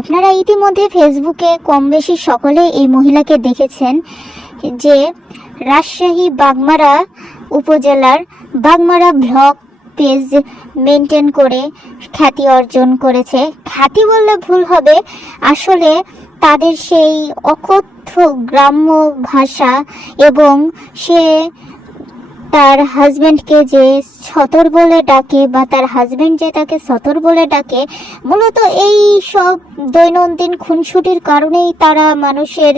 আপনারা ইতিমধ্যে ফেসবুকে কম বেশি সকলে এই মহিলাকে দেখেছেন, যে রাজশাহী বাগমারা উপজেলার বাগমারা ব্লগ পেজ মেনটেন করে খ্যাতি অর্জন করেছে। খ্যাতি বললে ভুল হবে, আসলে তাদের সেই অকথ্য গ্রাম্য ভাষা এবং সে তার হাজবেন্ডকে যে ছতর বলে ডাকে বা তার হাজবেন্ড যে তাকে ছতর বলে ডাকে, মূলত এই সব দৈনন্দিন খুনসুটির কারণেই তারা মানুষের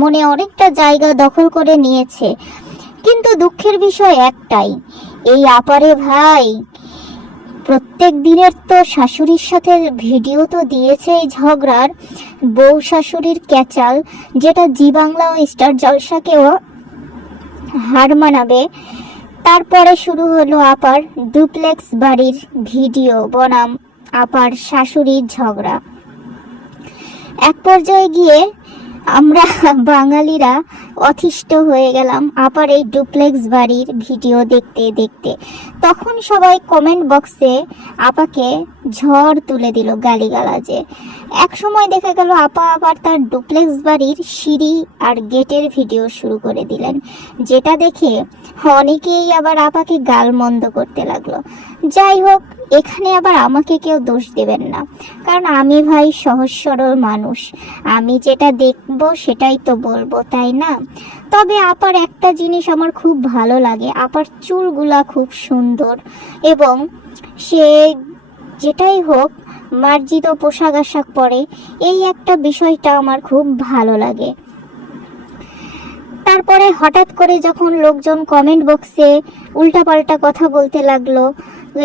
মনে অনেকটা জায়গা দখল করে নিয়েছে। কিন্তু দুঃখের বিষয় একটাই, এই আপারে ভাই প্রত্যেক দিনের তো শাশুড়ির সাথে ভিডিও তো দিয়েছে এই ঝগড়ার, বউ শাশুড়ির ক্যাচাল, যেটা জি বাংলা ও স্টার জলসাকেও হার মানাবে। তারপরে শুরু হলো আপার ডুপ্লেক্স বাড়ির ভিডিও বনাম আপার শাশুড়ির ঝগড়া। এক পর্যায়ে গিয়ে আমরা বাঙালিরা অতিষ্ঠ হয়ে গেলাম আপার এই ডুপ্লেক্স বাড়ির ভিডিও দেখতে দেখতে। তখন সবাই কমেন্ট বক্সে আপাকে ঝড় তুলে দিল গালিগালাজে। এক সময় দেখা গেল আপা আবার তার ডুপ্লেক্স বাড়ির সিঁড়ি আর গেটের ভিডিও শুরু করে দিলেন, যেটা দেখে অনেকেই আবার আপাকে গালমন্দ করতে লাগলো। যাই হোক, এখানে আবার আমাকে কেউ দোষ দেবেন না, কারণ আমি ভাই সহজ সরল মানুষ, আমি যেটা দেখবো সেটাই তো বলবো, তাই না? তবে আপার একটা জিনিস আমার খুব ভালো লাগে, আপার চুলগুলা খুব সুন্দর এবং সে যেটাই হোক মার্জিত পোশাক আশাক পরে, এই একটা বিষয়টা আমার খুব ভালো লাগে। তারপরে হঠাৎ করে যখন লোকজন কমেন্ট বক্সে উল্টাপাল্টা কথা বলতে লাগলো,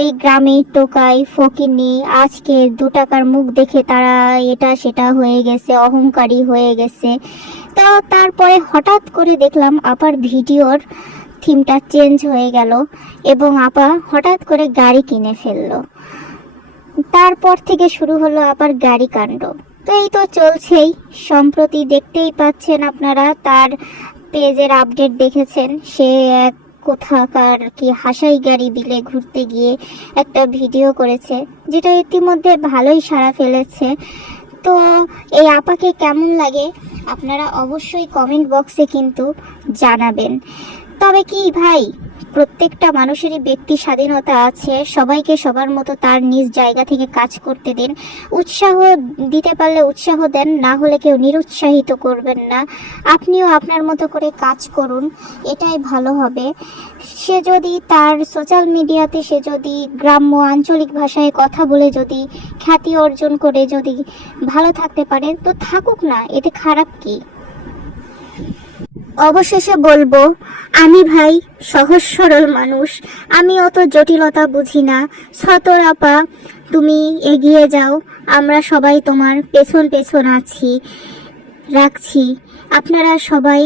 এই গ্রামে টোকাই ফকিনি, আজকে 2 টাকার মুখ দেখে তারা এটা সেটা হয়ে গেছে, অহংকারী হয়ে গেছে। তো তারপরে হঠাৎ করে দেখলাম আপার ভিডিওর থিমটা চেঞ্জ হয়ে গেল এবং আপা হঠাৎ করে গাড়ি কিনে ফেললো। তারপর থেকে শুরু হলো আবার গাড়ি কাণ্ড। তো এই তো চলছেই, সম্প্রতি দেখতেই পাচ্ছেন আপনারা তার পেজের আপডেট দেখেছেন, সে এক কোথাকার কি হাসাই গাড়ি বিলে ঘুরতে গিয়ে একটা ভিডিও করেছে, যেটা ইতিমধ্যে ভালোই সাড়া ফেলেছে। তো এই আপাকে কেমন লাগে আপনারা অবশ্যই কমেন্ট বক্সে কিন্তু জানাবেন। তবে কি ভাই, প্রত্যেকটা মানুষেরই ব্যক্তি স্বাধীনতা আছে, সবাইকে সবার মতো তার নিজ জায়গা থেকে কাজ করতে দিন, উৎসাহ দিতে পারলে উৎসাহ দেন, না হলে কেউ নিরুৎসাহিত করবেন না। আপনিও আপনার মতো করে কাজ করুন, এটাই ভালো হবে। সে যদি তার সোশ্যাল মিডিয়াতে সে যদি গ্রাম্য আঞ্চলিক ভাষায় কথা বলে যদি খ্যাতি অর্জন করে যদি ভালো থাকতে পারে তো থাকুক না, এতে খারাপ কি? অবশেষে বলবো, আমি ভাই সহজ সরল মানুষ, আমি অত জটিলতা বুঝি না। ছতর আপা তুমি এগিয়ে যাও, আমরা সবাই তোমার পেছন পেছন আছি রাখছি। আপনারা সবাই